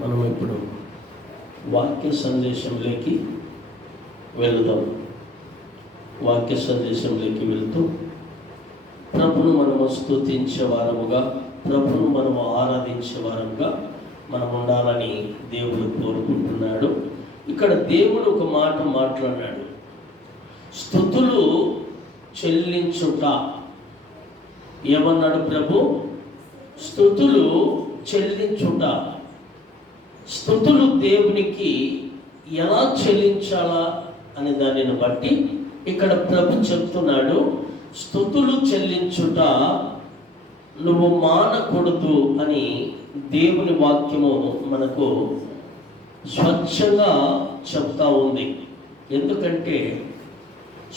మనం ఇప్పుడు వాక్య సందేశంలోకి వెళుదాం. వాక్య సందేశంలోకి వెళుతూ ప్రభును మనము స్తుతించే వారముగా, ప్రభును మనము ఆరాధించే వారముగా మనం ఉండాలని దేవుడు కోరుకుంటున్నాడు. ఇక్కడ దేవుడు ఒక మాట మాట్లాడాడు, స్తుతులు చెల్లించుట. ఏమన్నాడు ప్రభు? స్తుతులు చెల్లించుట. స్తుతులు దేవునికి ఎలా చెల్లించాలా అనే దానిని బట్టి ఇక్కడ ప్రభు చెప్తున్నాడు, స్తుతులు చెల్లించుట నువ్వు మానకూడదు అని దేవుని వాక్యము మనకు స్వచ్ఛంగా చెప్తా ఉంది. ఎందుకంటే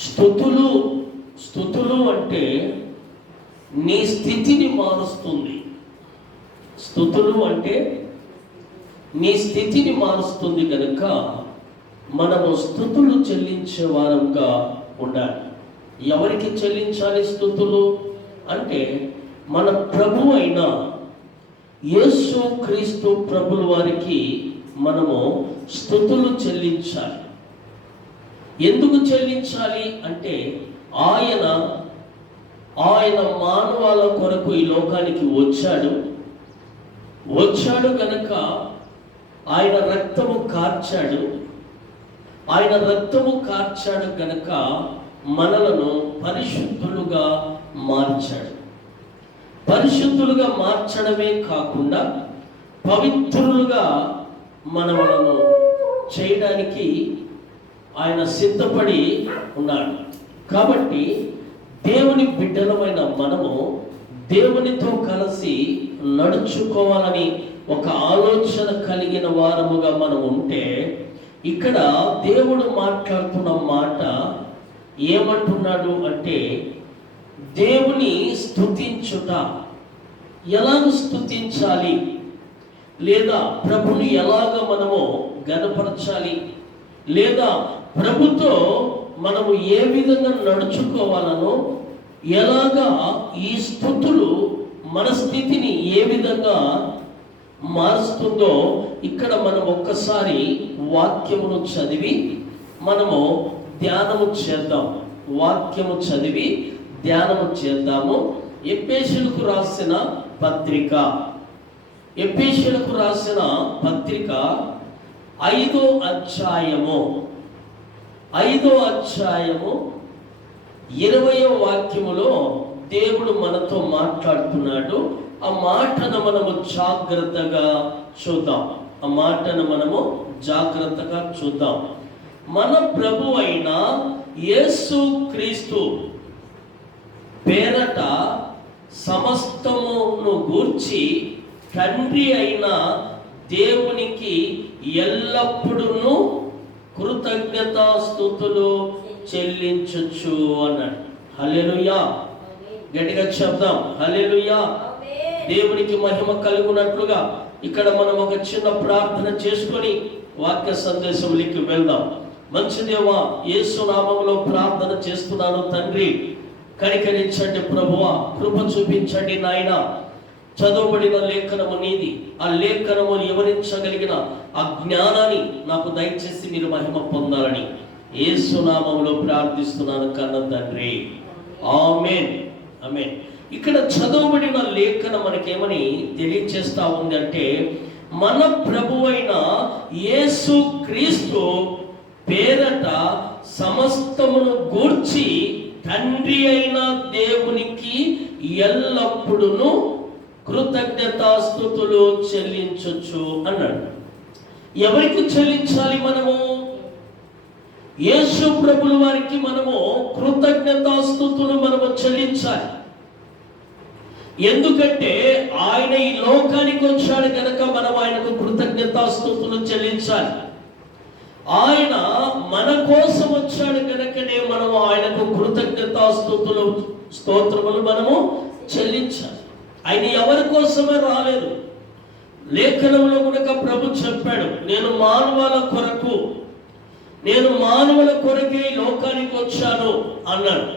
స్తుతులు అంటే నీ స్థితిని మారుస్తుంది. స్తుతులు అంటే నీ స్థితిని మారుస్తుంది కనుక మనము స్తుతులు చెల్లించే వారంగా ఉండాలి. ఎవరికి చెల్లించాలి స్తుతులు అంటే? మన ప్రభు అయిన యేసు క్రీస్తు ప్రభుల వారికి మనము స్తుతులు చెల్లించాలి. ఎందుకు చెల్లించాలి అంటే ఆయన మానవాల కొరకు ఈ లోకానికి వచ్చాడు కనుక ఆయన రక్తము కార్చాడు కనుక మనలను పరిశుద్ధులుగా మార్చాడు. పరిశుద్ధులుగా మార్చడమే కాకుండా పవిత్రులుగా మనలను చేయడానికి ఆయన సిద్ధపడి ఉన్నాడు. కాబట్టి దేవుని బిడ్డలమైన మనము దేవునితో కలిసి నడుచుకోవాలని ఒక ఆలోచన కలిగిన వారముగా మనం ఉంటే, ఇక్కడ దేవుడు మాట్లాడుతున్న మాట ఏమంటున్నాడు అంటే, దేవుని స్తుతించుట. ఎలాగ స్తుతించాలి, లేదా ప్రభుని ఎలాగ మనము గనపరచాలి, లేదా ప్రభుతో మనము ఏ విధంగా నడుచుకోవాలనో, ఎలాగా ఈ స్తుతులు మన స్థితిని ఏ విధంగా మారుస్తుందో ఇక్కడ మనం ఒక్కసారి వాక్యమును చదివి మనము ధ్యానము చేద్దాం. వాక్యము చదివి ధ్యానము చేద్దాము. ఎఫెసీయులకు రాసిన పత్రిక 5వ అధ్యాయము 20వ వాక్యములో దేవుడు మనతో మాట్లాడుతున్నాడు. ఆ మాటను మనము జాగ్రత్తగా చూద్దాం. మన ప్రభు అయిన యేసు క్రీస్తు పేరట సమస్తమును గూర్చి తండ్రి అయిన దేవునికి ఎల్లప్పుడూ కృతజ్ఞతాస్తుతులు చెల్లించచ్చు అన్నాడు. హల్లెలూయా, గట్టిగా చెప్దాం హల్లెలూయా. దేవునికి మహిమ కలుగునట్లుగా ఇక్కడ మనం ఒక చిన్న ప్రార్థన చేసుకొని వాక్య సందేశంలోకి వెళ్దాం. మంచి దేవా, యేసు నామములో ప్రార్థన చేస్తున్నాను తండ్రి, కనికరించండి ప్రభువా, కృప చూపించండి నాయన. చదవబడిన లేఖనము నీది, ఆ లేఖనము వివరించగలిగిన ఆ జ్ఞానాన్ని నాకు దయచేసి మీరు మహిమ పొందాలని యేసు నామములో ప్రార్థిస్తున్నాను కన్న తండ్రి, ఆమేన్ ఆమేన్. ఇక్కడ చదవబడిన లేఖనం మనకేమని తెలియజేస్తా ఉంది అంటే, మన ప్రభువైన యేసు క్రీస్తు పేరట సమస్తమును గూర్చి తండ్రి అయిన దేవునికి ఎల్లప్పుడూ కృతజ్ఞతాస్తుతులు చెల్లించొచ్చు అన్నాడు. ఎవరికి చెల్లించాలి మనము? యేసు ప్రభుల వారికి మనము కృతజ్ఞతాస్తుతులు మనము చెల్లించాలి. ఎందుకంటే ఆయన ఈ లోకానికి వచ్చాడు కనుక మనం ఆయనకు కృతజ్ఞతాస్తుతులు చెల్లించాలి. ఆయన మన కోసం వచ్చాడు కనుకనే మనం ఆయనకు కృతజ్ఞతాస్తుతులు స్తోత్రములు మనము చెల్లించాలి. ఆయన ఎవరి కోసమే రాలేదు. లేఖనంలో కూడా ప్రభు చెప్పాడు, నేను మానవుల కొరకే ఈ లోకానికి వచ్చాను అన్నాడు.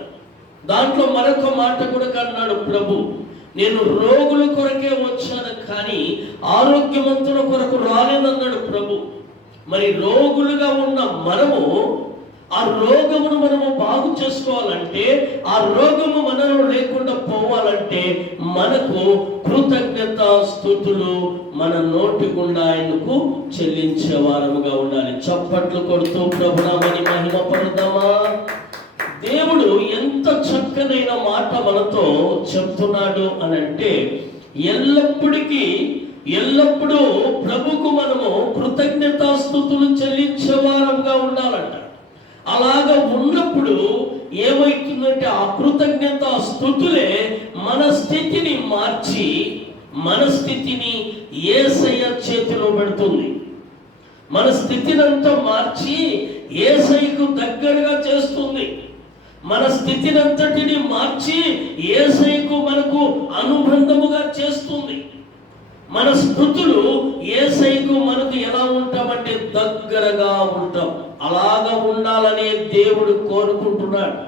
దాంట్లో మరొక మాట కూడా అన్నాడు ప్రభు, నేను రోగుల కొరకే వచ్చాను కానీ ఆరోగ్యవంతుల కొరకు రాలేదన్నాడు ప్రభు. మరి రోగులుగా ఉన్న మనము ఆ రోగమును మనము బాగు చేసుకోవాలంటే, ఆ రోగము మనలో లేకుండా పోవాలంటే మనకు కృతజ్ఞత స్తుతులు మన నోటి గుండా ఆయనకు చెల్లించే వారముగా ఉండాలి. చప్పట్లు కొడుతూ ప్రభునామని మహిమ పరుద్దామా. దేవుడు ఎంత చక్కనైన మాట మనతో చెప్తున్నాడు అని అంటే, ఎల్లప్పుడూ ప్రభుకు మనము కృతజ్ఞతాస్తుతులు చెల్లించే వారముగా ఉండాలంట. అలాగా ఉన్నప్పుడు ఏమైతుందంటే ఆ కృతజ్ఞతాస్తుతులే మన స్థితిని మార్చి మన స్థితిని యేసయ్య చేతిలో పెడుతుంది. మన స్థితిని అంతా మార్చి యేసయ్యకు దగ్గరగా చేస్తుంది. మన స్థితిని అంతటిని మార్చి యేసయ్యకు మనకు అనుబంధముగా చేస్తుంది. మన స్థుతులు యేసయ్యకు మనకు ఎలా ఉంటామంటే దగ్గరగా ఉంటాం. అలాగా ఉండాలనే దేవుడు కోరుకుంటున్నాడు.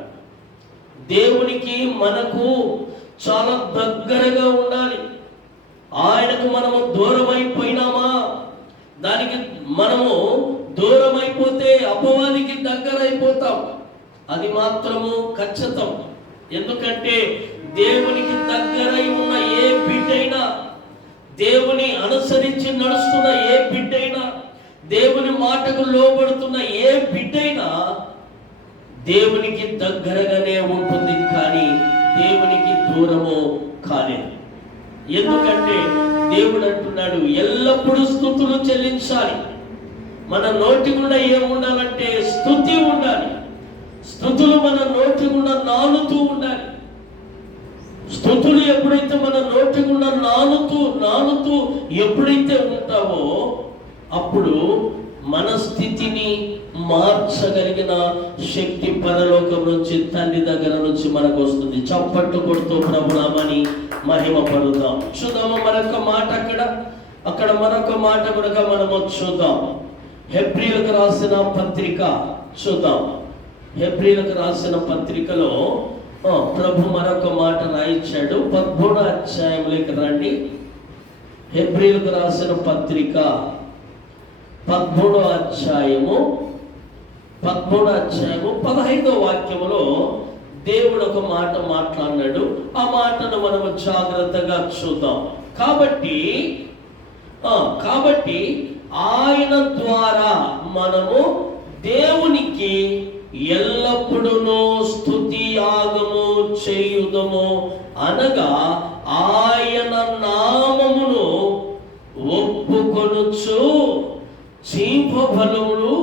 దేవునికి మనకు చాలా దగ్గరగా ఉండాలి. ఆయనకు మనము దూరం అయిపోయినామా, దానికి మనము దూరం అయిపోతే అపవాదికి దగ్గర అయిపోతాం. అది మాత్రము ఖచ్చితం. ఎందుకంటే దేవునికి దగ్గరై ఉన్న ఏ బిడ్డైనా, దేవుని అనుసరించి నడుస్తున్న ఏ బిడ్డైనా, దేవుని మాటకు లోబడుతున్న ఏ బిడ్డైనా దేవునికి దగ్గరగానే ఉంటుంది, కానీ దేవునికి దూరము కాలేదు. ఎందుకంటే దేవుడు అంటున్నాడు ఎల్లప్పుడూ స్తుతులు చెల్లించాలి. మన నోటి గుండా ఏముండాలంటే స్తుతి ఉండాలి. స్తుతులు మన నోటి గుండా నానుతూ ఉండాలి. స్తుతులు ఎప్పుడైతే మన నోటి గుండా నానుతూ ఎప్పుడైతే ఉంటావో అప్పుడు మన స్థితిని మార్చగలిగిన శక్తి పరలోకం నుంచి, తండ్రి దగ్గర నుంచి మనకు వస్తుంది. చప్పట్లు కొడుతూ ప్రభునామని మహిమ పడుదాం. చూద్దాము మరొక మాట అక్కడ మరొక మాట కనుక మనము చూద్దాం. హెబ్రీయులకు రాసిన పత్రిక చూద్దాం. హెబ్రీయులకు రాసిన పత్రికలో ప్రభు మరొక మాట రాయించాడు. 13వ అధ్యాయంలోకి రండి. హెబ్రీయులకు రాసిన పత్రిక 13వ అధ్యాయము 15వ వాక్యములో దేవుడు ఒక మాట మాట్లాడినాడు. ఆ మాటను మనము జాగ్రత్తగా చూద్దాం. కాబట్టి ఆయన ద్వారా మనము దేవునికి ఎల్లప్పుడూ స్తుతి యాగము చేయుదము, అనగా ఆయన నామమును ఒప్పుకొనుచు జీవబలములు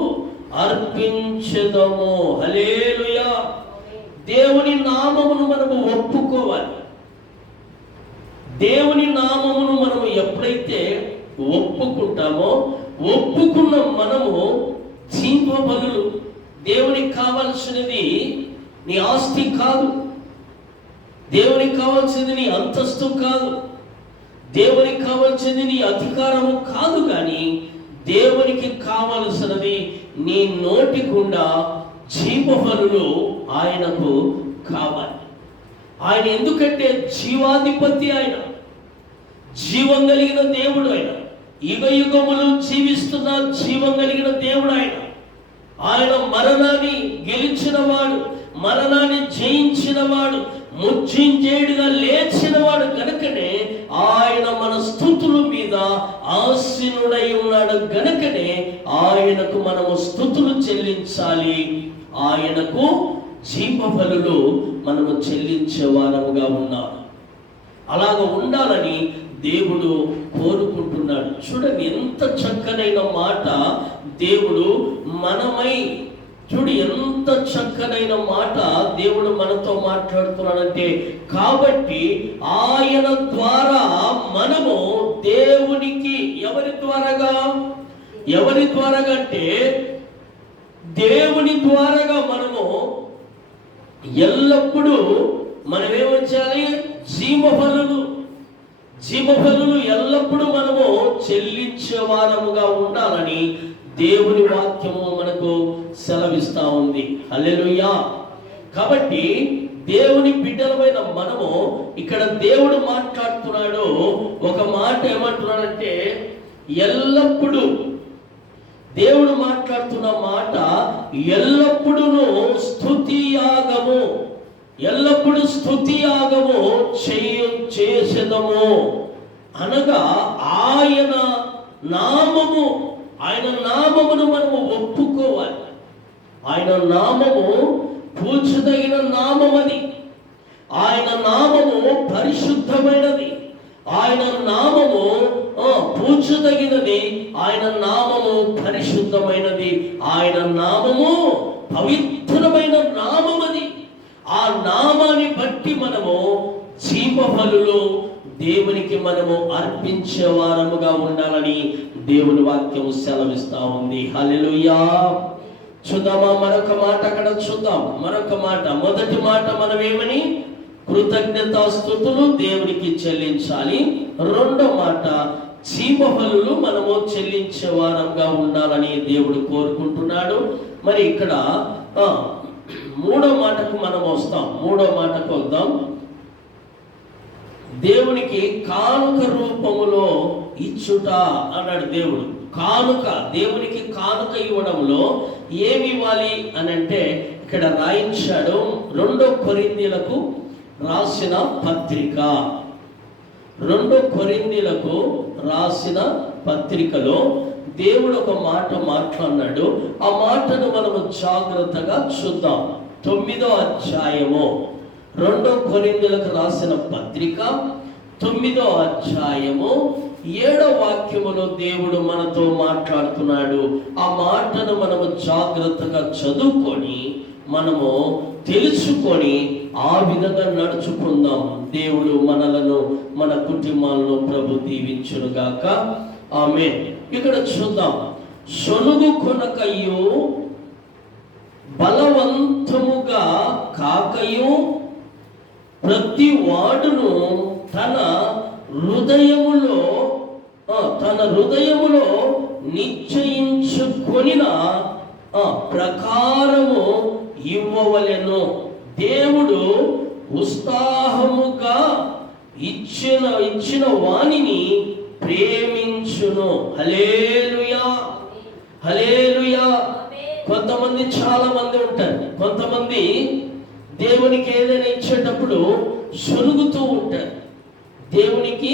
అర్పించదము. హల్లెలూయా. దేవుని నామమును మనము ఒప్పుకోవాలి. దేవుని నామమును మనము ఎప్పుడైతే ఒప్పుకుంటామో, ఒప్పుకున్న మనము జీవబలులు. దేవునికి కావాల్సినది నీ ఆస్తి కాదు, దేవునికి కావాల్సింది నీ అంతస్తు కాదు, దేవునికి కావాల్సింది నీ అధికారము కాదు, కానీ దేవునికి కావలసినది నీ నోటి గుండా జీవబలులు ఆయనకు కావాలి. ఆయన ఎందుకంటే జీవాధిపతి, ఆయన జీవం కలిగిన దేవుడు, ఆయన యుగయుగములు జీవిస్తున్న జీవం కలిగిన దేవుడు. ఆయన మరణాన్ని గెలిచినవాడు, మరణాన్ని జయించినవాడు, ముజ్జించేడుగా లేచినవాడు. కనుకనే ఆయన మన స్తుతుల మీద ఆసీనుడై ఉన్నాడు. గనుకనే ఆయనకు మనము స్తుతులు చెల్లించాలి. ఆయనకు జీవబలులు మనము చెల్లించే వారముగా ఉన్నాం. అలాగ ఉండాలని దేవుడు కోరుకుంటున్నాడు. చూడండి ఎంత చక్కనైన మాట దేవుడు మనమై, చూడు ఎంత చక్కనైన మాట దేవుడు మనతో మాట్లాడుతున్నాడంటే, కాబట్టి ఆయన ద్వారా మనము దేవునికి ఎవరి ద్వారాగా అంటే దేవుని ద్వారాగా మనము ఎల్లప్పుడూ మనమేమొచ్చాలి? జీవబలులు ఎల్లప్పుడూ మనము చెల్లించే వారముగా ఉండాలని దేవుని వాక్యము మనకు సెలవిస్తా ఉంది. హల్లెలూయా. కాబట్టి దేవుని బిడ్డలమైన మనము ఇక్కడ దేవుడు మాట్లాడుతున్నాడు. ఒక మాట ఏమంటున్నాడంటే, ఎల్లప్పుడూ దేవుడు మాట్లాడుతున్న మాట ఎల్లప్పుడూ స్తుతి యాగము, ఎల్లప్పుడూ స్తుతి యాగము చేసెదము అనగా ఆయన నామము, ఆయన నామమును మనము ఒప్పుకోవాలి. ఆయన నామము పూజదగిన నామమది, ఆయన నామము పరిశుద్ధమైనది, ఆయన నామము పూజదగినది, ఆయన నామము పరిశుద్ధమైనది, ఆయన నామము పవిత్రమైన నామమది. ఆ నామాన్ని బట్టి మనము జీవబలులు దేవునికి మనము అర్పించే వారముగా ఉండాలని దేవుని వాక్యము సెలవిస్తా ఉంది. హల్లెలూయా. చూద్దామా? మరొక మాట అక్కడ చూద్దాం. మరొక మాట, మొదటి మాట మనం ఏమని? కృతజ్ఞతాస్తుతులు దేవునికి చెల్లించాలి. రెండో మాట, జీవబలులు మనము చెల్లించే వారంగా ఉండాలని దేవుడు కోరుకుంటున్నాడు. మరి ఇక్కడ మూడో మాటకు మనం వస్తాం. మూడో మాటకు వద్దాం. దేవునికి కానుక రూపములో ఇచ్చుట అన్నాడు దేవుడు. కానుక, దేవునికి కానుక ఇవ్వడంలో ఏమి ఇవ్వాలి అని అంటే ఇక్కడ రాయించాడు. 2 కొరింథీయులకు రాసిన పత్రిక, 2 కొరింథీయులకు రాసిన పత్రికలో దేవుడు ఒక మాట మాట్లాడినాడు. ఆ మాటను మనము జాగ్రత్తగా చూద్దాం. 9వ అధ్యాయము, 2 కొరింథీయులకు రాసిన పత్రిక 9వ అధ్యాయము 7వ వాక్యములో దేవుడు మనతో మాట్లాడుతున్నాడు. ఆ మాటను మనము జాగ్రత్తగా చదువుకొని మనము తెలుసుకొని ఆ విధంగా నడుచుకుందాం. దేవుడు మనలను, మన కుటుంబాలను ప్రభు దీవించునుగాక. ఆమేన్. ఇక్కడ చూద్దాం. సొనుగు కొనకయు బలవంతముగా కాకయు ప్రతి వాడును తన హృదయములో నిశ్చయించుకొనిన ప్రకారము ఇవ్వవలెను. దేవుడు ఉత్సాహముగా ఇచ్చిన వానిని ప్రేమించును. హల్లెలూయా, హల్లెలూయా. కొంతమంది, చాలా మంది ఉంటారు, కొంతమంది దేవునికి ఏదైనా ఇచ్చేటప్పుడు సొనుగుతూ ఉంటారు. దేవునికి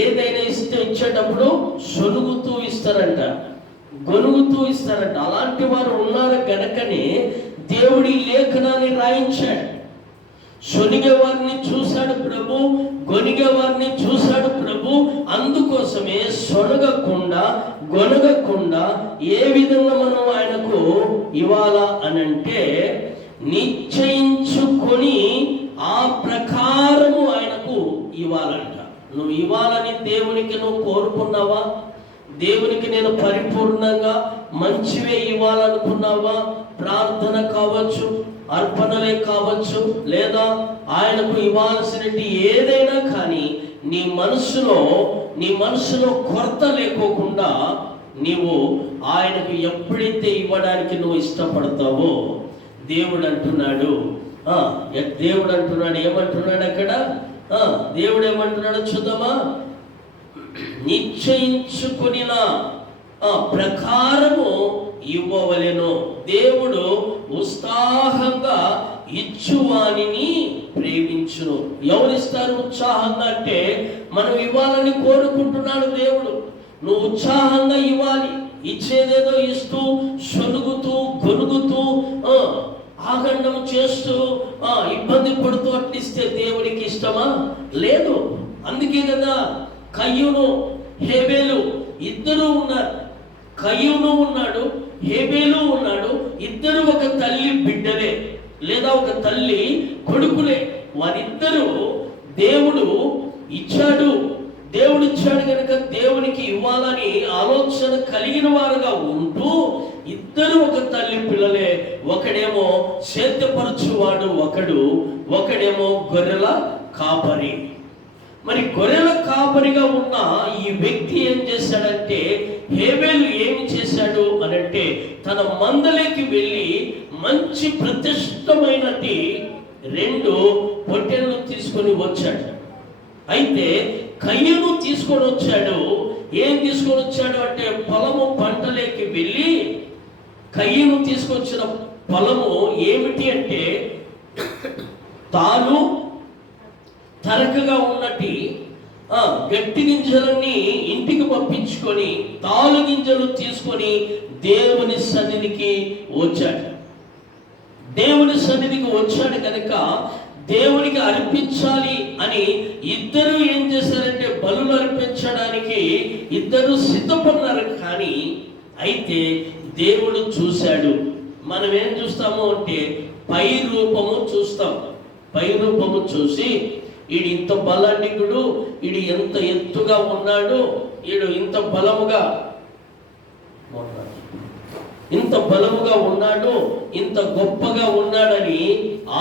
ఏదైనా ఇచ్చేటప్పుడు సొనుగుతూ ఇస్తారంట, గొనుగుతూ ఇస్తారంట. అలాంటి వారు ఉన్నారు గనకనే దేవుడి లేఖనాన్ని రాయించాడు. సొనిగే వారిని చూశాడు ప్రభు, గొనిగే వారిని చూశాడు ప్రభు. అందుకోసమే సొనగకుండా, గొనగకుండా ఏ విధంగా మనం ఆయనకు ఇవ్వాలా అనంటే నిశ్చయించుకొని ఆ ప్రకారము ఆయనకు ఇవ్వాలంట. నువ్వు ఇవ్వాలని దేవునికి నువ్వు కోరుకున్నావా? దేవునికి నేను పరిపూర్ణంగా మంచివే ఇవ్వాలనుకున్నావా? ప్రార్థన కావచ్చు, అర్పణలే కావచ్చు, లేదా ఆయనకు ఇవ్వాల్సినది ఏదైనా కానీ నీ మనసులో కొరత లేకోకుండా నీవు ఆయనకు ఎప్పుడైతే ఇవ్వడానికి నువ్వు ఇష్టపడతావో దేవుడు అంటున్నాడు. ఏమంటున్నాడు అక్కడ? దేవుడు ఏమంటున్నాడు చూద్దామా? నిశ్చయించుకునిన ప్రకారము ఇవ్వవలెను. దేవుడు ఉత్సాహంగా ఇచ్చువానిని ప్రేమించును. ఎవరిస్తారు ఉత్సాహంగా అంటే మనం ఇవ్వాలని కోరుకుంటున్నాడు దేవుడు. నువ్వు ఉత్సాహంగా ఇవ్వాలి. ఇచ్చేదేదో ఇస్తూ సొనుగుతూ గొనుగుతూ ఆగండం చేస్తూ ఇబ్బంది పడుతూ అట్టిస్తే దేవునికి ఇష్టమా? లేదు. అందుకే కదా కయ్యూను హేబేలు ఇద్దరు ఉన్నారు. కయ్యూను ఉన్నాడు, హేబేలు ఉన్నాడు. ఇద్దరు ఒక తల్లి బిడ్డలే, లేదా ఒక తల్లి కొడుకులే. వారిద్దరూ దేవుడు ఇచ్చాడు కనుక దేవునికి ఇవ్వాలని ఆలోచన కలిగిన వారుగా ఉంటూ ఇద్దరు ఒక తల్లి పిల్లలే. ఒకడేమో సేద్యపరచువాడు, ఒకడేమో గొర్రెల కాపరి. మరి గొర్రెల కాపరిగా ఉన్న ఈ వ్యక్తి ఏం చేశాడంటే, హేబేలు ఏమి చేశాడు అనంటే తన మందలోకి వెళ్ళి మంచి ప్రతిష్టమైనటి 2 పొట్టెళ్ళు తీసుకొని వచ్చాడు. అయితే కయ్యను తీసుకొని వచ్చాడు. ఏం తీసుకొని వచ్చాడు అంటే పొలము పంటలోకి వెళ్ళి కయ్యను తీసుకొచ్చిన పొలము ఏమిటి అంటే తాను తరకగా ఉన్నట్టి గట్టి గింజలన్నీ ఇంటికి పంపించుకొని తాలు గింజలు తీసుకొని దేవుని సన్నిధికి వచ్చాడు. దేవుని సన్నిధికి వచ్చాడు కనుక దేవునికి అర్పించాలి అని ఇద్దరు ఏం చేశారంటే బలులు అర్పించడానికి ఇద్దరు సిద్ధపడినారు. కానీ అయితే దేవుడు చూశాడు. మనం ఏం చూస్తాము అంటే పై రూపము చూస్తాం. పై రూపము చూసి ఈడు ఇంత బలాఢ్యుడు, ఈడు ఎంత ఎత్తుగా ఉన్నాడు, ఈడు ఇంత బలముగా ఉన్నాడు, ఇంత గొప్పగా ఉన్నాడని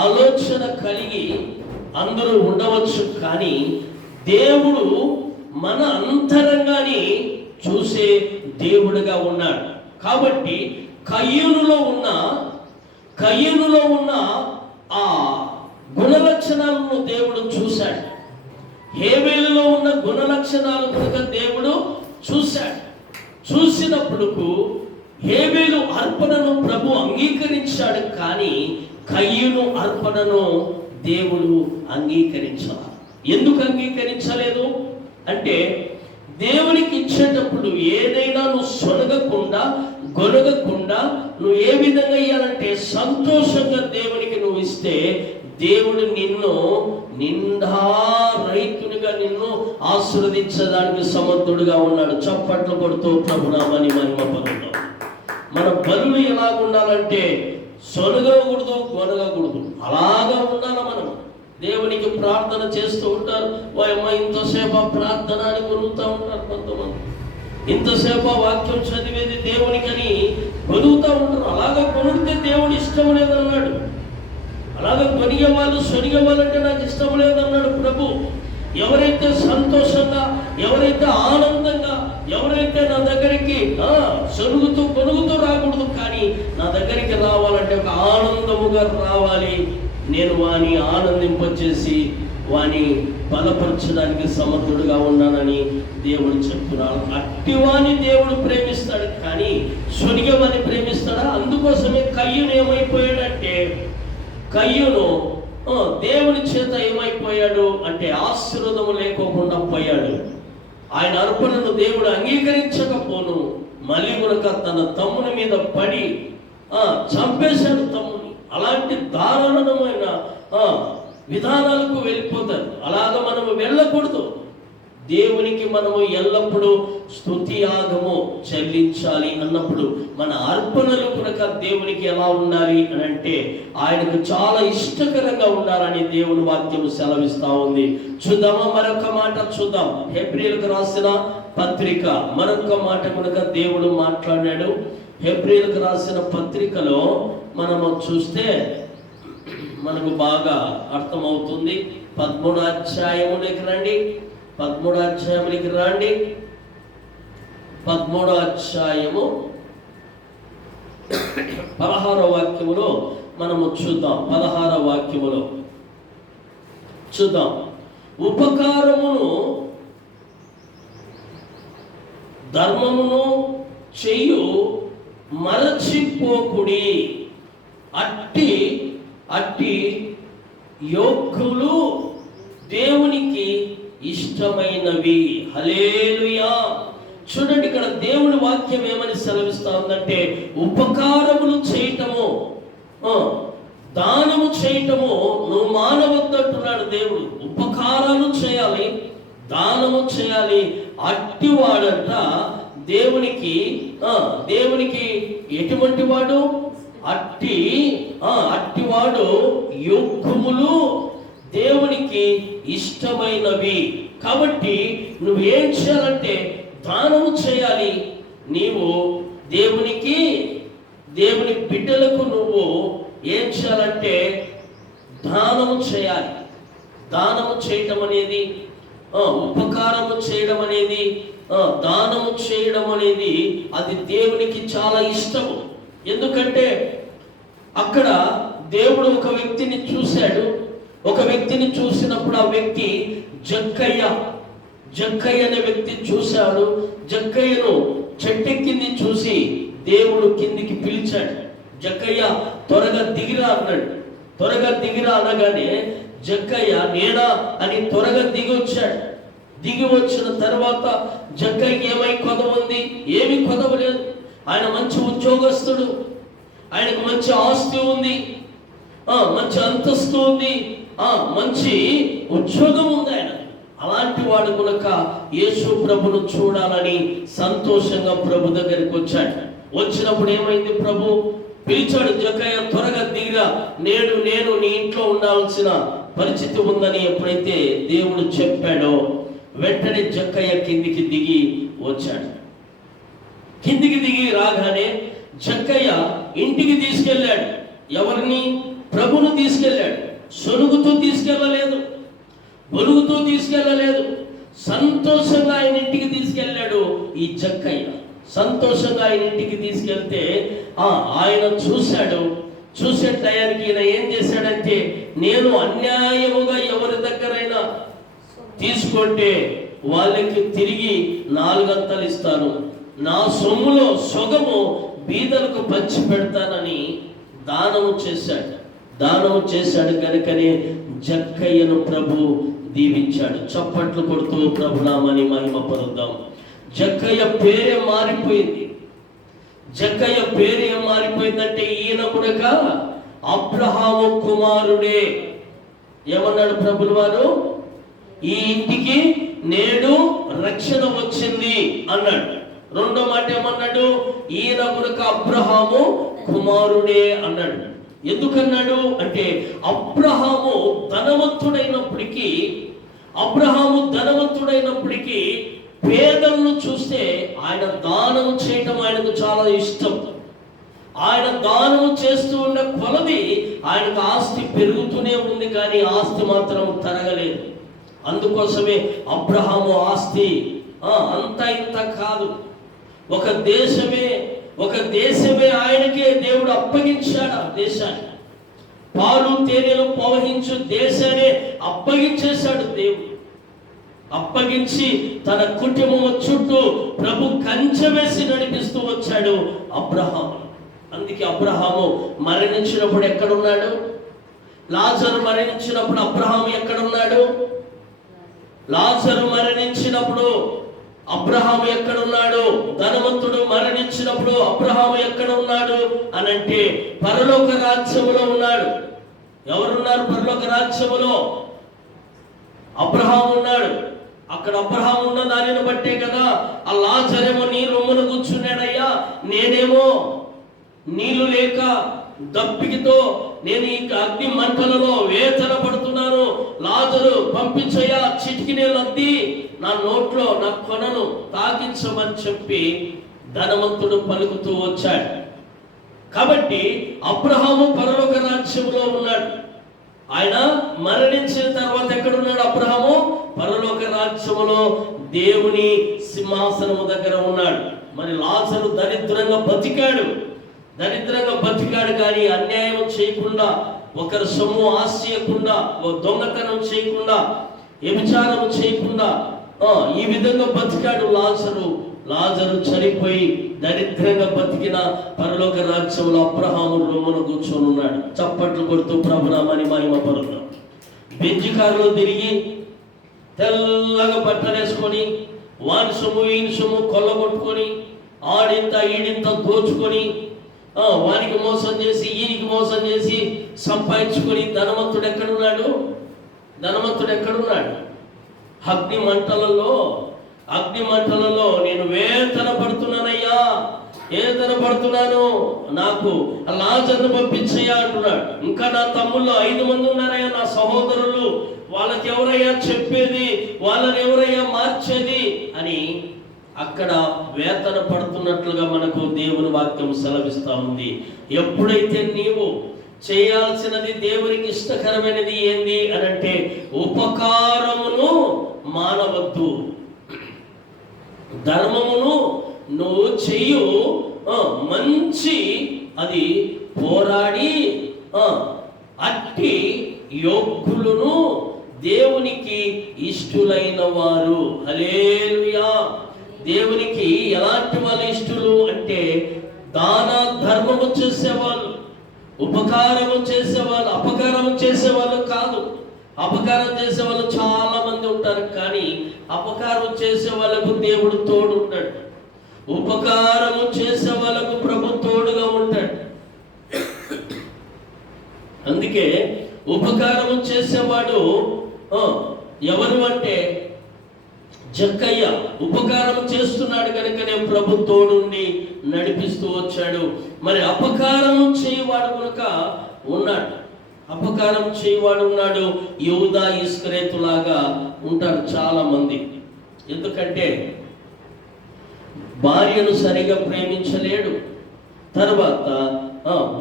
ఆలోచన కలిగి అందరూ ఉండవచ్చు. కానీ దేవుడు మన అంతరంగాన్ని చూసే దేవుడుగా ఉన్నాడు. కాబట్టి కయ్యూనులో ఉన్న ఆ గుణలక్షణాలను దేవుడు చూశాడు. హేబేలులో ఉన్న గుణలక్షణాలు కనుక దేవుడు చూశాడు. చూసినప్పుడు హేబేలు అర్పణను ప్రభు అంగీకరించాడు. కానీ కయ్యూను అర్పణను దేవుడు అంగీకరించాలి. ఎందుకు అంగీకరించలేదు అంటే దేవునికి ఇచ్చేటప్పుడు ఏదైనా నువ్వు సొనగకుండా గొనగకుండా నువ్వు ఏ విధంగా ఇయ్యాలంటే సంతోషంగా దేవునికి నువ్వు ఇస్తే దేవుడు నిన్ను నిండా రైతునిగా నిన్ను ఆశీర్వదించడానికి సమర్థుడుగా ఉన్నాడు. చప్పట్లు కొడుతూ ప్రభునామాని మహిమ పలుకుతాం. మన బలులు ఎలాగ ఉండాలంటే సొనగకూడదు, కొనగకూడదు, అలాగా ఉండాలి. మనం దేవునికి ప్రార్థన చేస్తూ ఉంటారు. అమ్మ ఇంతసేపు ప్రార్థన అని కొనుగుతూ ఉంటారు కొంతమంది. ఇంతసేపు వాక్యం చదివేది దేవునికని కొనుగుతూ ఉంటారు. అలాగా కొనిగితే దేవుడు ఇష్టం లేదన్నాడు. అలాగే కొనిగే వాళ్ళు సొనిగే వాళ్ళంటే నాకు ఇష్టం లేదన్నాడు ప్రభు. ఎవరైతే సంతోషంగా, ఎవరైతే ఆనందంగా, ఎవరైతే నా దగ్గరికి సొనుగుతూ కొనుగుతూ రాకూడదు, కానీ నా దగ్గరికి రావాలంటే ఒక ఆనందముగా రావాలి. నేను వాని ఆనందింపచేసి వాని బలపరచడానికి సమర్థుడుగా ఉన్నానని దేవుడు చెప్తున్నాడు. అట్టివాని దేవుడు ప్రేమిస్తాడు, కానీ సొనిగేవాని ప్రేమిస్తాడా? అందుకోసమే కయ్యూను ఏమైపోయాడంటే కయ్యూను దేవుని చేత ఏమైపోయాడు అంటే ఆశీర్వాదము లేకోకుండా పోయాడు. ఆయన అర్పణను దేవుడు అంగీకరించకపోను మళ్ళీ కనుక తన తమ్ముని మీద పడి చంపేశాడు తమ్ముని. అలాంటి దారుణమైన విధానాలకు వెళ్ళిపోతారు. అలాగా మనము వెళ్ళకూడదు. దేవునికి మనము ఎల్లప్పుడూ స్తుతి యాగము చెల్లించాలి అన్నప్పుడు మన అర్పణలు కనుక దేవునికి ఎలా ఉండాలి అని అంటే ఆయనకు చాలా ఇష్టకరంగా ఉండాలని దేవుని వాక్యం సెలవిస్తా ఉంది. చూద్దామా? మరొక మాట చూద్దాం. హెబ్రీయులకు రాసిన పత్రిక మరొక మాట కనుక దేవుడు మాట్లాడాడు. హెబ్రీయులకు రాసిన పత్రికలో మనము చూస్తే మనకు బాగా అర్థమవుతుంది. 13వ అధ్యాయములోకి రండి. 13వ అధ్యాయంలోకి రండి. 13వ అధ్యాయము 16వ వాక్యములో మనము చూద్దాం. 16వ వాక్యములో చూద్దాం. ఉపకారమును ధర్మమును చెయ్యు మరచిపోకుడి. అట్టి యోగ్యులు దేవునికి ఇష్టమైనవి. హల్లెలూయా. చూడండి, ఇక్కడ దేవుని వాక్యం ఏమని సెలవిస్తా ఉందంటే ఉపకారములు చేయటము, దానము చేయటము నువ్వు మానవద్దంటున్నాడు దేవుడు. ఉపకారాలు చేయాలి, దానము చేయాలి. అట్టివాడంట దేవునికి ఎటువంటి వాడు? అట్టివాడు యోగ్యములు దేవునికి ఇష్టమైనవి. కాబట్టి నువ్వేం చేయాలంటే దానము చేయాలి. నీవు దేవుని బిడ్డలకు నువ్వు ఏం చేయాలంటే దానము చేయాలి. దానము చేయటం అనేది, ఉపకారము చేయడం అనేది, దానము చేయడం అనేది అది దేవునికి చాలా ఇష్టము. ఎందుకంటే అక్కడ దేవుడు ఒక వ్యక్తిని చూశాడు. ఒక వ్యక్తిని చూసినప్పుడు ఆ వ్యక్తి జక్కయ్య అనే వ్యక్తి చూశాడు. జక్కయ్యను చెట్టెక్కింది చూసి దేవుడు కిందికి పిలిచాడు. జక్కయ్య త్వరగా దిగిరా అన్నాడు. త్వరగా దిగిరా అనగానే జక్కయ్య నేనా అని త్వరగా దిగి వచ్చాడు. దిగి వచ్చిన తర్వాత జక్కయ్యకి ఏమై కొదవ ఉంది? ఏమీ కొదవలేదు. ఆయన మంచి ఉద్యోగస్తుడు, ఆయనకు మంచి ఆస్తి ఉంది, మంచి అంతస్తు ఉంది, మంచి ఉద్యోగం ఉంది. ఆయన అలాంటి వాడు కనుక యేసు ప్రభును చూడాలని సంతోషంగా ప్రభు దగ్గరికి వచ్చాడు. వచ్చినప్పుడు ఏమైంది? ప్రభు పిలిచాడు, జక్కయ్య త్వరగా దిగిరా, నేను నీ ఇంట్లో ఉండాల్సిన పరిస్థితి ఉందని ఎప్పుడైతే దేవుడు చెప్పాడో వెంటనే జక్కయ్య కిందికి దిగి వచ్చాడు. కిందికి దిగి రాగానే జక్కయ్య ఇంటికి తీసుకెళ్ళాడు. ఎవరిని? ప్రభును తీసుకెళ్ళాడు. సొనుగుతూ తీసుకెళ్ళలేదు, బొలుగుతూ తీసుకెళ్ళలేదు. సంతోషంగా ఆయన ఇంటికి తీసుకెళ్ళాడు. ఈ జక్కయ్య సంతోషంగా ఆయన ఇంటికి తీసుకెళ్తే ఆయన చూశాడు. చూసే టయానికి ఈయన ఏం చేశాడంటే, నేను అన్యాయముగా ఎవరి దగ్గరైనా తీసుకుంటే వాళ్ళకి తిరిగి 4 అంతలు ఇస్తాను, నా సొమ్ములో సొగము బీదలకు పంచి పెడతానని దానము చేశాడు. కనుకనే జక్కయ్యను ప్రభు దీవించాడు. చప్పట్లు కొడుతూ ప్రభునామాని మహిమ పరుద్దాం. జక్కయ్య పేరే మారిపోయింది. జక్కయ్య పేరు ఏం మారిపోయిందంటే, ఈయన కూడా అబ్రహాము కుమారుడే. ఏమన్నాడు ప్రభులు వారు? ఈ ఇంటికి నేడు రక్షణ వచ్చింది అన్నాడు. రెండో మాట ఏమన్నాడు? ఈయన కూడా అబ్రహాము కుమారుడే అన్నాడు. ఎందుకన్నాడు అంటే, అబ్రహాము ధనవంతుడైనప్పటికీ పేదలను చూస్తే ఆయన దానం చేయటం ఆయనకు చాలా ఇష్టం. ఆయన దానం చేస్తూ ఉన్న కొలది ఆయనకు ఆస్తి పెరుగుతూనే ఉంది, కానీ ఆస్తి మాత్రం తరగలేదు. అందుకోసమే అబ్రహాము ఆస్తి అంత ఇంత కాదు, ఒక దేశమే ఆయనకే దేవుడు అప్పగించాడు. ఆ దేశాన్ని, పాలు తేనెలు ప్రవహించు దేశాన్ని అప్పగించేశాడు దేవుడు. అప్పగించి తన కుటుంబం చుట్టూ ప్రభు కంచె వేసి నడిపిస్తూ వచ్చాడు అబ్రహాము. అందుకే అబ్రహాము మరణించినప్పుడు ఎక్కడున్నాడు? లాజరు మరణించినప్పుడు అబ్రహాము ఎక్కడున్నాడు? లాజరు మరణించినప్పుడు అబ్రహాము ఎక్కడున్నాడు? ధనవంతుడు మరణించినప్పుడు అబ్రహాము ఎక్కడ ఉన్నాడు అనంటే పరలోక రాజ్యములో ఉన్నాడు. ఎవరున్నారు పరలోక రాజ్యములో? అబ్రహాము ఉన్నాడు. అక్కడ అబ్రహాము ఉన్న దానిని బట్టే కదా ఆ లాజరేమో నీ రొమ్మున కూర్చున్నాడయ్యా, నేనేమో నీళ్లు లేక దప్పికితో నేను ఈ అగ్ని మంటలలో వేతన పడుతున్నాను, లాజరు పంపించయ్యా, చిటికి నీళ్ళు అద్ది నా నోట్లో నా కొనను తాకించమని చెప్పి ధనవంతుడు పలుకుతూ వచ్చాడు. కాబట్టి అబ్రహాము పరలోక రాజ్యంలో ఉన్నాడు. ఆయన మరణించిన తర్వాత ఎక్కడున్నాడు? అబ్రహాము పరలోక రాజ్యములో దేవుని సింహాసనము దగ్గర ఉన్నాడు. మరి లాజరు దరిద్రంగా బతికాడు కానీ అన్యాయం చేయకుండా, ఒకరి సొమ్ము ఆశించకుండా, దొంగతనం చేయకుండా, వ్యభిచారం చేయకుండా ఈ విధంగా బతికాడు లాజరు చనిపోయి దరిద్రంగా బతికిన పరలోక రాజ్యంలో అబ్రహాము రొమ్మున కూర్చొని ఉన్నాడు. చప్పట్లు కొడుతూ ప్రభునామాని మహిమ పరుద్దాం. బెంజి కారులో తిరిగి తెల్లగా బట్టలేసుకొని వాని సొమ్ము ఈయన సొమ్ము కొల్లగొట్టుకొని ఆడింత ఈడింత దోచుకొని వానికి మోసం చేసి ఈయనకి మోసం చేసి సంపాదించుకొని ధనవంతుడు ఎక్కడున్నాడు? అగ్ని మంటలలో నేను వేతన పడుతున్నాను, నాకు లాజర్ను పంపించయ్యా అంటున్నాడు. ఇంకా నా తమ్ముళ్ళు 5 మంది ఉన్నారయ్యా, నా సహోదరులు, వాళ్ళకి ఎవరయ్యా చెప్పేది, వాళ్ళని ఎవరయ్యా మార్చేది అని అక్కడ వేతన పడుతున్నట్లుగా మనకు దేవుని వాక్యం సెలవిస్తూ ఉంది. ఎప్పుడైతే నీవు చేయాల్సినది దేవునికి ఇష్టకరమైనది ఏంది అనంటే ఉపకారమును మానవద్దు, ధర్మమును నువ్వు చెయ్యు, మంచి అది పోరాడి యోగ్యులను దేవునికి ఇష్టులైన వారు. హల్లెలూయా. దేవునికి ఎలాంటి వాళ్ళు ఇష్టలు అంటే దాన ధర్మము చేసేవాళ్ళు, ఉపకారము చేసేవాళ్ళు, అపకారం చేసేవాళ్ళు కాదు. అపకారం చేసే వాళ్ళు చాలా మంది ఉంటారు, కానీ అపకారం చేసే వాళ్ళకు దేవుడు తోడు ఉంటాడు. ఉపకారము చేసే వాళ్ళకు ప్రభు తోడుగా ఉంటాడు. అందుకే ఉపకారము చేసేవాడు ఎవరు అంటే జక్కయ్య ఉపకారం చేస్తున్నాడు కనుకనే ప్రభు తోడుండి నడిపిస్తూ వచ్చాడు. మరి అపకారం చేయవాడు కనుక ఉన్నాడు, అపకారం చేయవాడు ఉన్నాడు. యూదా ఇస్కరేతులాగా ఉంటారు చాలా మంది. ఎందుకంటే భార్యను సరిగా ప్రేమించలేడు, తర్వాత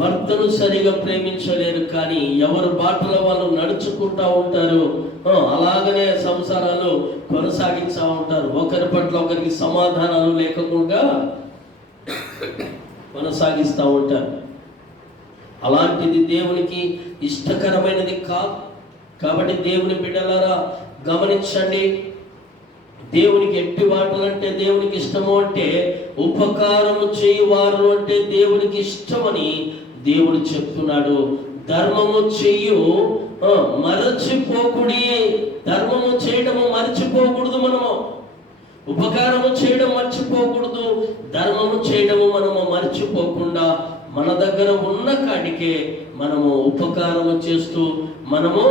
భర్తను సరిగా ప్రేమించలేరు, కానీ ఎవరు బాటలో వాళ్ళు నడుచుకుంటా ఉంటారు. అలాగనే సంసారాలు కొనసాగిస్తూ ఉంటారు. ఒకరి పట్ల ఒకరికి సమాధానాలు లేకుండా కొనసాగిస్తూ ఉంటారు. అలాంటిది దేవునికి ఇష్టకరమైనది కాదు. కాబట్టి దేవుని బిడ్డలారా గమనించండి, దేవునికి ఎట్టి వాటలు అంటే దేవునికి ఇష్టము అంటే ఉపకారము చేయువారు అంటే దేవునికి ఇష్టమని దేవుడు చెప్తున్నాడు. ధర్మము చెయ్యు మరచిపోకుడి. ధర్మము చేయడము మర్చిపోకూడదు. మనము ఉపకారము చేయడం మర్చిపోకూడదు, ధర్మము చేయడము మనము మర్చిపోకుండా మన దగ్గర ఉన్న కాడికే మనము ఉపకారము చేస్తూ మనము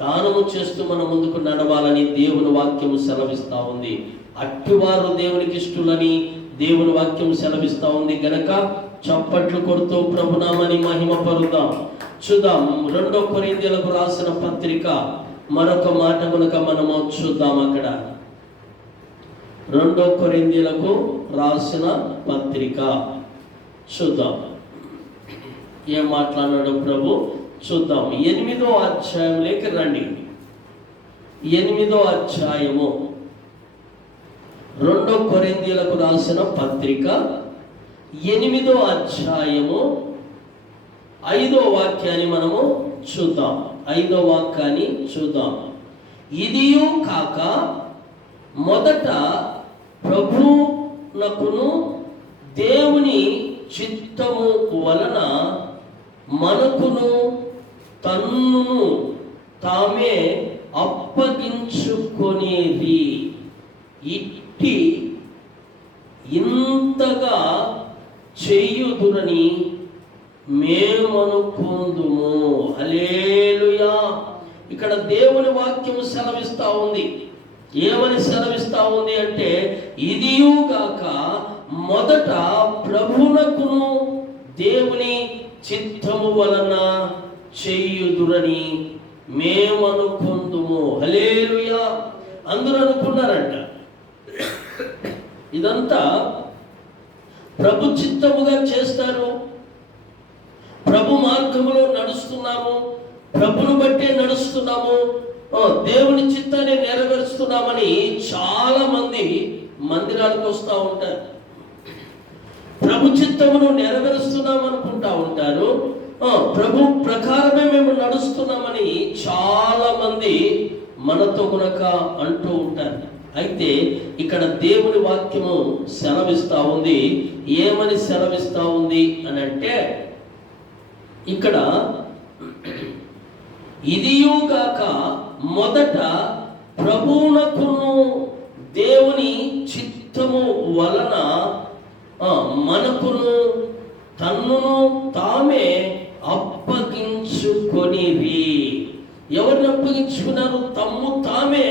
దానము చేస్తూ మనం ముందుకు నడవాలని దేవుని వాక్యము సెలవిస్తూ ఉంది. అట్టివారు దేవునికి ఇష్టలని దేవుని వాక్యం సెలవిస్తూ ఉంది గనక చప్పట్లు కొడుతూ ప్రభునామని మహిమ పరుద్దాం. చూద్దాం 2 కొరింథీయులకు రాసిన పత్రిక మరొక మాట కనుక మనము చూద్దాం. అక్కడ 2 కొరింథీయులకు రాసిన పత్రిక చూద్దాం ఏం మాట్లాడాడు ప్రభు. చూద్దాం 8వ అధ్యాయంలోకి రండి. 8వ అధ్యాయము 2 కొరింథీయులకు రాసిన పత్రిక 8వ అధ్యాయము 5వ వాక్యాన్ని మనము చూద్దాం. 5వ వాక్యాన్ని చూద్దాం. ఇదియు కాక మొదట ప్రభువునకును దేవుని చిత్తము వలన మనకును తన్నును తామే అప్పగించుకొనేది ఇట్టి ఇంతగా చేయుదురని మేమనుకుందుము. హల్లెలూయా. ఇక్కడ దేవుని వాక్యం సెలవిస్తా ఉంది. ఏమని సెలవిస్తా ఉంది అంటే ఇదియుగాక మొదట ప్రభువునకును దేవుని చిత్తము వలన చేయుదురని మేమనుకుందుము. హల్లెలూయా. అందరూ అనుకున్నారంట ఇదంతా ప్రభు చిత్తముగా చేస్తారు, ప్రభు మార్గములో నడుస్తున్నాము, ప్రభును బట్టే నడుస్తున్నాము, దేవుని చిత్తాన్ని నెరవేరుస్తున్నామని చాలా మంది మందిరాలకు వస్తూ ఉంటారు. ప్రభు చిత్తమును నెరవేరుస్తున్నాం అనుకుంటా ఉంటారు. ప్రభు ప్రకారమే మేము నడుస్తున్నామని చాలా మంది మనతో కనుక అంటూ ఉంటారు. అయితే ఇక్కడ దేవుని వాక్యము సెలవిస్తా ఉంది. ఏమని సెలవిస్తా ఉంది అని అంటే ఇక్కడ ఇదియుగాక మొదట ప్రభువునకును దేవుని చిత్తము వలన మనకును తన్నును తామే అప్పగించుకొనిరి. ఎవరిని అప్పగించుకున్నారు? తమ్ము తామే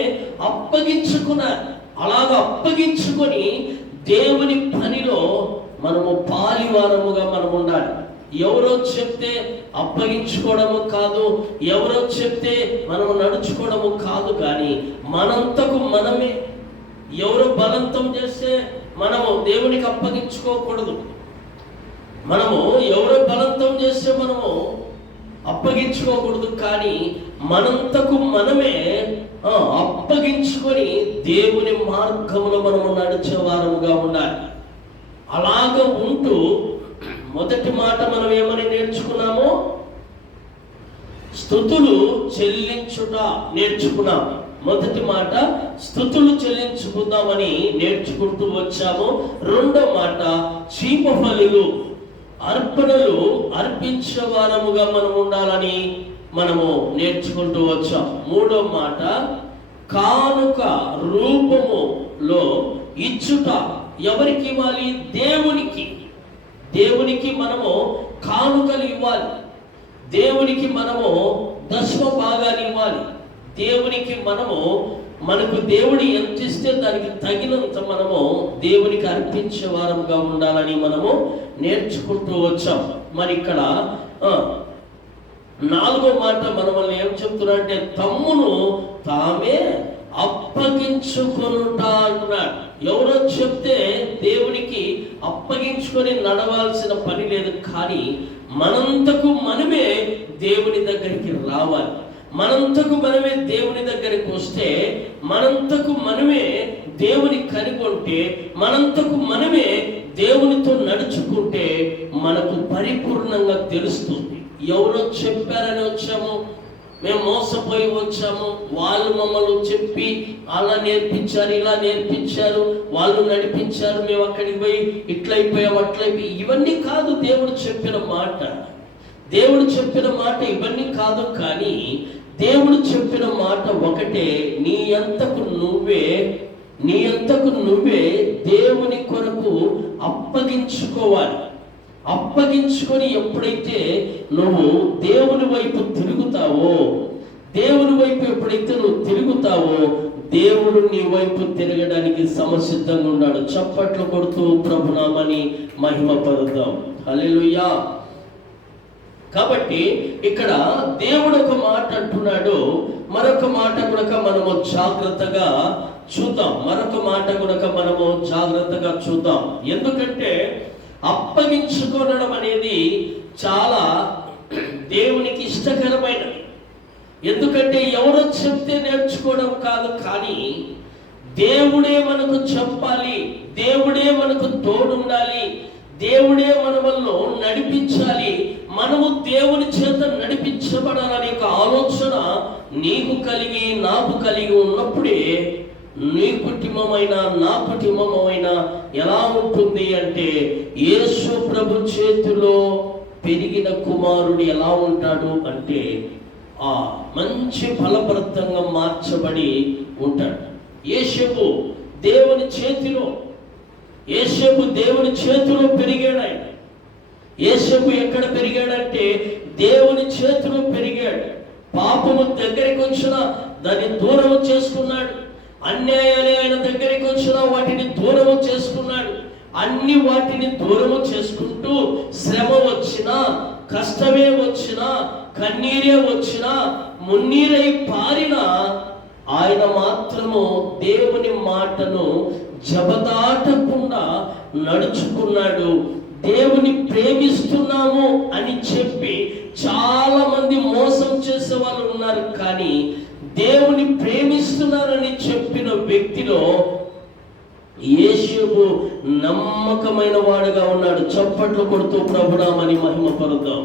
అప్పగించుకున్నారు. అలాగా అప్పగించుకొని దేవుని పనిలో మనము పాలివారముగా మనం ఉండాలి. ఎవరో చెప్తే అప్పగించుకోవడము కాదు, ఎవరో చెప్తే మనము నడుచుకోవడము కాదు, కానీ మనంతకు మనమే. ఎవరో బలవంతం చేస్తే మనము దేవునికి అప్పగించుకోకూడదు. మనము ఎవరో బలవంతం చేస్తే మనము అప్పగించుకోకూడదు, కానీ మనంతకు మనమే అప్పగించుకొని దేవుని మార్గంలో మనము నడిచే వారముగా ఉండాలి. అలాగ ఉంటూ మొదటి మాట మనం ఏమని నేర్చుకున్నామో స్తుతులు చెల్లించుట నేర్చుకున్నాం. మొదటి మాట స్తుతులు చెల్లించుకుందామని నేర్చుకుంటూ వచ్చాము. రెండో మాట చీమ బలులు, అర్పణలు అర్పించే వారముగా మనం ఉండాలని మనము నేర్చుకుంటూ వచ్చాం. మూడో మాట కానుక రూపములో ఇచ్చుట. ఎవరికి ఇవ్వాలి? దేవునికి. దేవునికి మనము కానుకలు ఇవ్వాలి. దేవునికి మనము దశమ భాగాలు ఇవ్వాలి. దేవునికి మనకు దేవుడు ఎంత ఇస్తే దానికి తగినంత మనము దేవునికి అర్పించే వారంగా ఉండాలని మనము నేర్చుకుంటూ వచ్చాం. మరి ఇక్కడ నాలుగో మాట మనల్ని ఏం చెప్తున్నా అంటే తమ్మును తామే అప్పగించుకొనుట అంటున్నాడు. ఎవరో చెప్తే దేవునికి అప్పగించుకొని నడవాల్సిన పని లేదు. కానీ మనంతకు మనమే దేవుని దగ్గరికి రావాలి. మనంతకు మనమే దేవుని దగ్గరికి వస్తే, మనంతకు మనమే దేవుని కనుగొంటే, మనంతకు మనమే దేవునితో నడుచుకుంటే మనకు పరిపూర్ణంగా తెలుస్తుంది. ఎవరో చెప్పారని వచ్చాము, మేము మోసపోయి వచ్చాము, వాళ్ళు మమ్మల్ని చెప్పి అలా నేర్పించారు, ఇలా నేర్పించారు, వాళ్ళు నడిపించారు, మేము అక్కడికి పోయి ఇట్లయిపోయాం అట్లయిపోయి. ఇవన్నీ కాదు దేవుడు చెప్పిన మాట. దేవుడు చెప్పిన మాట ఇవన్నీ కాదు. కానీ దేవుడు చెప్పిన మాట ఒకటే, నీ అంతకు నువ్వే దేవుని కొరకు అప్పగించుకోవాలి. అప్పగించుకొని ఎప్పుడైతే నువ్వు దేవుని వైపు తిరుగుతావో, దేవుని వైపు ఎప్పుడైతే నువ్వు తిరుగుతావో, దేవుడు నీ వైపు తిరగడానికి సమసిద్ధంగా ఉన్నాడు. చప్పట్లు కొడుతూ ప్రభునామని మహిమపరుద్దాం. హల్లెలూయా. కాబట్టి ఇక్కడ దేవుడు ఒక మాట అంటున్నాడు, మరొక మాట కూడా మనము జాగ్రత్తగా చూద్దాం. ఎందుకంటే అప్పగించుకోవడం అనేది చాలా దేవునికి ఇష్టకరమైనది. ఎందుకంటే ఎవరో చెప్తే నేర్చుకోవడం కాదు, కానీ దేవుడే మనకు చెప్పాలి, దేవుడే మనకు తోడుండాలి, దేవుడే మనల్ని నడిపించాలి, మనము దేవుని చేత నడిపించబడాలనే ఒక ఆలోచన నీకు కలిగి నాకు కలిగి ఉన్నప్పుడే నీ కుటుంబమైనా నా కుటుంబమైనా ఎలా ఉంటుంది అంటే, యేసు ప్రభు చేతిలో పెరిగిన కుమారుడు ఎలా ఉంటాడు అంటే ఆ మంచి ఫలప్రదంగా మార్చబడి ఉంటాడు. యేసేపు దేవుని చేతిలో పెరిగాడు. ఆయన యేసేపు ఎక్కడ పెరిగాడంటే దేవుని చేతిలో పెరిగాడు. పాపము దగ్గరికి వచ్చినా దాన్ని దూరం చేసుకున్నాడు. అన్యాయాలే ఆయన దగ్గరికి వచ్చినా వాటిని దూరం చేసుకున్నాడు. అన్ని వాటిని దూరం చేసుకుంటూ శ్రమ వచ్చినా, కష్టమే వచ్చినా, కన్నీరే వచ్చినా, మున్నీరై పారినా ఆయన మాత్రము దేవుని మాటను జబదాటకుండా నడుచుకున్నాడు. దేవుని ప్రేమిస్తున్నాము అని చెప్పి చాలా మంది మోసం చేసే వాళ్ళు ఉన్నారు. కానీ దేవుని ప్రేమిస్తున్నారని చెప్పిన వ్యక్తిలో యేసేపు నమ్మకమైన వాడుగా ఉన్నాడు. చప్పట్లు కొడుతూ ప్రభునామని మహిమపరుద్దాం.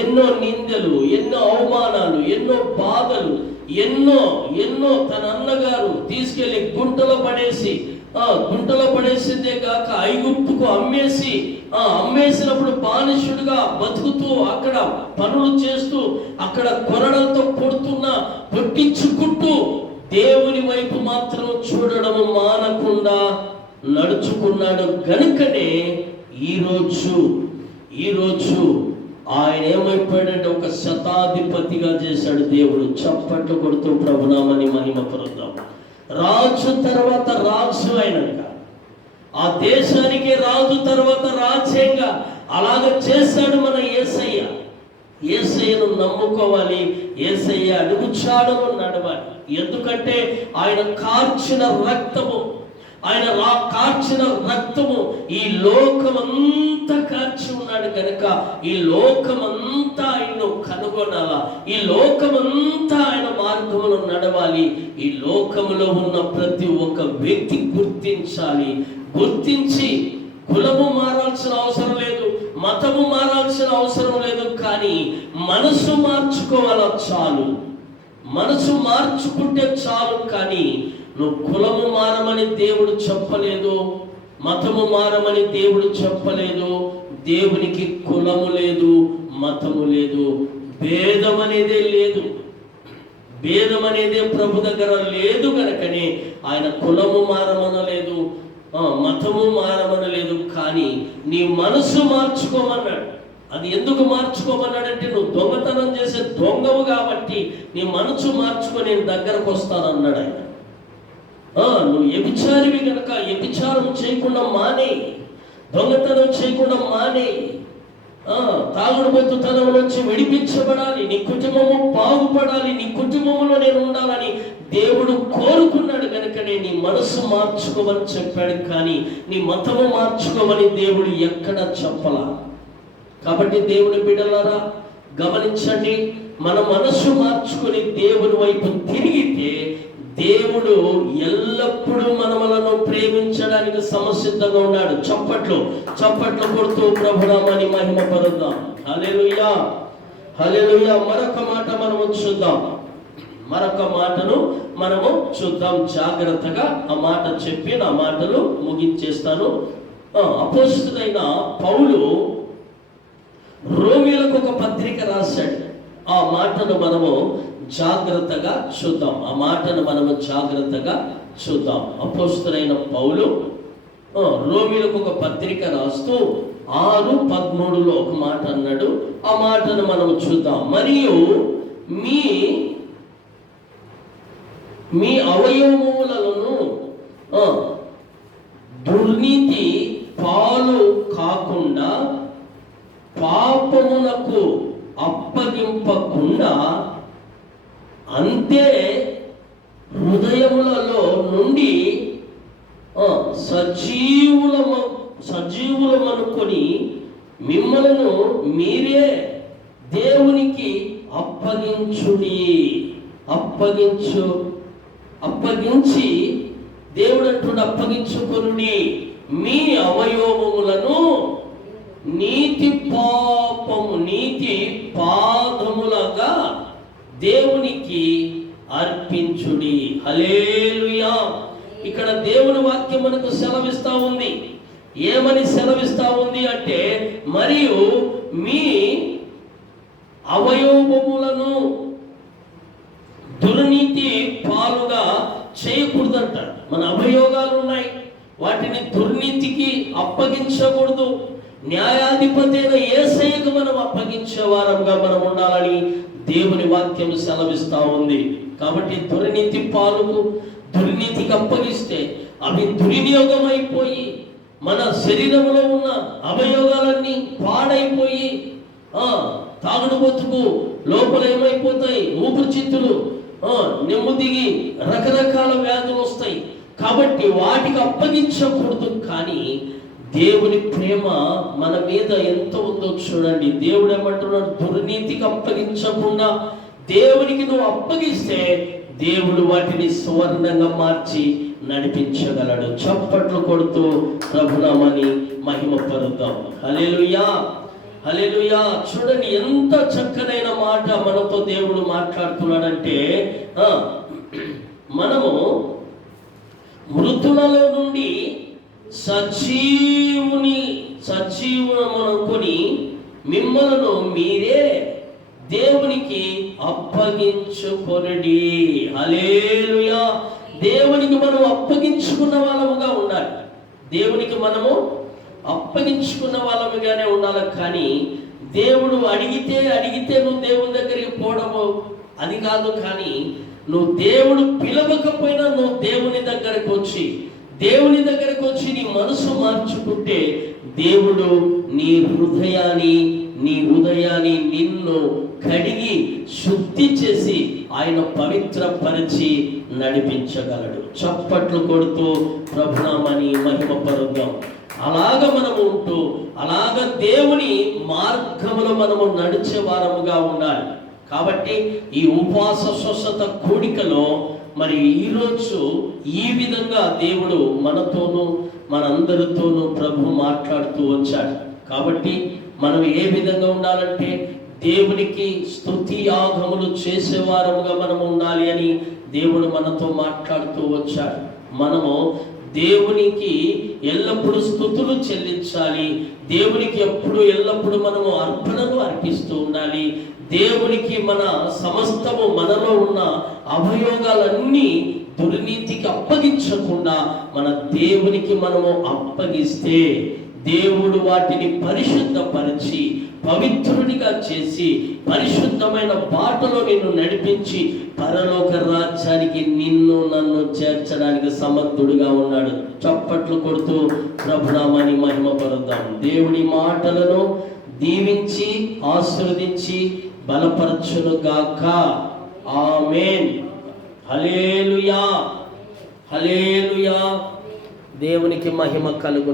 ఎన్నో నిందలు, ఎన్నో అవమానాలు, ఎన్నో బాధలు, ఎన్నో తన అన్నగారు తీసుకెళ్లి గుంటలో పడేసిందే కాక ఐగుప్తుకు అమ్మేసినప్పుడు బానిసుడిగా బతుకుతూ అక్కడ పనులు చేస్తూ అక్కడ కొరడలతో పొట్టించుకుంటూ దేవుని వైపు మాత్రం చూడడం మానకుండా నడుచుకున్నాడు. గనుకనే ఈరోజు ఆయన ఏమైపోయాడంటే ఒక శతాధిపతిగా చేశాడు దేవుడు. చప్పట్లు కొడుతూ ప్రభునామని మహిమపరుద్దాం. రాజు తర్వాత రాజు అయినాక ఆ దేశానికి రాజు తర్వాత రాజ్యంగా అలాగ చేశాడు మన యేసయ్యను నమ్ముకోవాలి. యేసయ్య అడుగుచాడును నడవాలి. ఎందుకంటే ఆయన కార్చిన రక్తము ఈ లోకమంతా కార్చి ఉన్నాడు కనుక ఈ లోకమంతా ఆయన్ను కనుగొనాలా, ఈ లోకమంతా ఆయన మార్గములో నడవాలి. ఈ లోకములో ఉన్న ప్రతి ఒక్క వ్యక్తి గుర్తించి కులము మారాల్సిన అవసరం లేదు, మతము మారాల్సిన అవసరం లేదు, కానీ మనసు మార్చుకోవాలా చాలు. మనసు మార్చుకుంటే చాలు. కానీ నువ్వు కులము మారమని దేవుడు చెప్పలేదు, మతము మారమని దేవుడు చెప్పలేదు. దేవునికి కులము లేదు, మతము లేదు, భేదం అనేదే లేదు. భేదం అనేదే ప్రభు దగ్గర లేదు కనుకనే ఆయన కులము మారమనలేదు, మతము మారమనలేదు. కానీ నీ మనసు మార్చుకోమన్నాడు. అది ఎందుకు మార్చుకోమన్నాడంటే నువ్వు దొంగతనం చేసే దొంగవు కాబట్టి నీ మనసు మార్చుకో, నేను దగ్గరకు వస్తానన్నాడు ఆయన. నువ్వు వ్యభిచారివి కనుక వ్యభిచారం చేయకుండా మానే, దొంగతనం చేయకుండా మానే, తాగుడుబోతుతనం నుంచి విడిపించబడాలి, నీ కుటుంబము బాగుపడాలి, నీ కుటుంబంలో నేను ఉండాలని దేవుడు కోరుకున్నాడు కనుకనే నీ మనసు మార్చుకోమని చెప్పాడు. కానీ నీ మతము మార్చుకోమని దేవుడు ఎక్కడ చెప్పలా. కాబట్టి దేవుని బిడ్డలారా గమనించండి, మన మనసు మార్చుకుని దేవుని వైపు తిరిగితే దేవుడు ఎల్లప్పుడూ మనలను ప్రేమించడానికి సమసిద్ధంగా ఉన్నాడు. చప్పట్లు కొడుతూ ప్రభునామాన్ని మహిమ పరుద్దాం. హల్లెలూయా, హల్లెలూయా. మరొక మాట మనము చూద్దాం జాగ్రత్తగా. ఆ మాట చెప్పి నా మాటలు ముగించేస్తాను. అపోస్తలుడైన పౌలు రోమీయులకు ఒక పత్రిక రాశాడు. ఆ మాటను మనము జాగ్రత్తగా చూద్దాం. అపోస్తలుడైన పౌలు రోమీయులకు ఒక పత్రిక రాస్తూ 6:13 ఒక మాట అన్నాడు. ఆ మాటను మనము చూద్దాం. మరియు మీ అవయవములను దుర్నీతి పాలు కాకుండా పాపమునకు అప్పగింపకుండా, అంతే హృదయములలో నుండి సజీవులమనుకొని మిమ్మలను మీరే దేవునికి అప్పగించి దేవుడు అంటుడు అప్పగించుకొనుడి మీ అవయవములను నీతి పాదములుగా దేవునికి అర్పించుడి. హల్లెలూయా. ఇక్కడ దేవుని వాక్యం మనకు సెలవిస్తా ఉంది. ఏమని సెలవిస్తా ఉంది అంటే, మరియు మీ అవయవములను దుర్నీతి పాలుగా చేయకూడదంట. మన అవయోగాలు ఉన్నాయి, వాటిని దుర్నీతికి అప్పగించకూడదు. న్యాయాధిపతి అయిన యేసయ్యకు మనం అప్పగించే వారంగా మనం ఉండాలని దేవుని వాక్యం సెలవిస్తా ఉంది. కాబట్టి దుర్నీతికి అప్పగిస్తే అవి దుర్వినియోగం అయిపోయి మన శరీరంలో ఉన్న అవయవాలన్నీ పాడైపోయి తాగుడుబోతుకు లోపల ఏమైపోతాయి, ఊపిరితిత్తులు నెమ్మదిగి రకరకాల వ్యాధులు వస్తాయి. కాబట్టి వాటికి అప్పగించకూడదు. కానీ దేవుని ప్రేమ మన మీద ఎంత ఉందో చూడండి. దేవుడు ఏమంటున్నాడు, దుర్నీతికి అప్పగించకుండా దేవునికి నువ్వు అప్పగిస్తే దేవుడు వాటిని సువర్ణంగా మార్చి నడిపించగలడు. చప్పట్లు కొడుతూ ప్రభునామాన్ని మహిమ పరుద్దాం. హల్లెలూయా, హల్లెలూయా. చూడండి ఎంత చక్కనైన మాట మనతో దేవుడు మాట్లాడుతున్నాడంటే, మనము మృతులలో నుండి సజీవులమనుకొని మిమ్మలను మీరే దేవునికి అప్పగించుకొనుడి. హల్లెలూయా. దేవునికి మనం అప్పగించుకున్న వాళ్ళముగా ఉండాలి. దేవునికి మనము అప్పగించుకున్న వాళ్ళముగానే ఉండాలి. కానీ దేవుడు అడిగితే నువ్వు దేవుని దగ్గరికి పోవడము అది కాదు. కానీ నువ్వు దేవుడు పిలవకపోయినా నువ్వు దేవుని దగ్గరకు వచ్చి నీ మనసు మార్చుకుంటే దేవుడు నీ హృదయాన్ని నిన్ను కడిగి శుద్ధి చేసి ఆయన పవిత్రపరిచి నడిపించగలడు. చప్పట్లు కొడుతూ ప్రభునామాన్ని మహిమ పరుద్దాం. అలాగ మనము ఉంటూ అలాగ దేవుని మార్గములో మనము నడిచే వారముగా ఉండాలి. కాబట్టి ఈ ఉపవాస స్వస్థత కూడికలో మరి ఈరోజు ఈ విధంగా దేవుడు మనతోనూ మనందరితోనూ ప్రభు మాట్లాడుతూ వచ్చాడు. కాబట్టి మనం ఏ విధంగా ఉండాలంటే దేవునికి స్తుతి యాగములు చేసేవారముగా మనము ఉండాలి అని దేవుడు మనతో మాట్లాడుతూ వచ్చాడు. మనము దేవునికి ఎల్లప్పుడూ స్తుతులు చెల్లించాలి. దేవునికి ఎల్లప్పుడూ మనము అర్పణలు అర్పిస్తూ ఉండాలి. దేవునికి మన సమస్తము, మనలో ఉన్న అవయోగాలన్నీ దుర్నీతికి అప్పగించకుండా మన దేవునికి మనము అప్పగిస్తే దేవుడు వాటిని పరిశుద్ధపరిచి పవిత్రుడిగా చేసి పరిశుద్ధమైన బాటలో నిన్ను నడిపించి పరలోక రాజ్యానికి నిన్ను నన్ను చేర్చడానికి సమర్థుడుగా ఉన్నాడు. చప్పట్లు కొడుతూ ప్రభునామాన్ని మహిమపరుద్దాం. దేవుని మాటలను దీవించి ఆశీర్వదించి బలపరచును గాక. ఆమేన్. హల్లెలూయా, హల్లెలూయా. దేవునికి మహిమ కలుగు.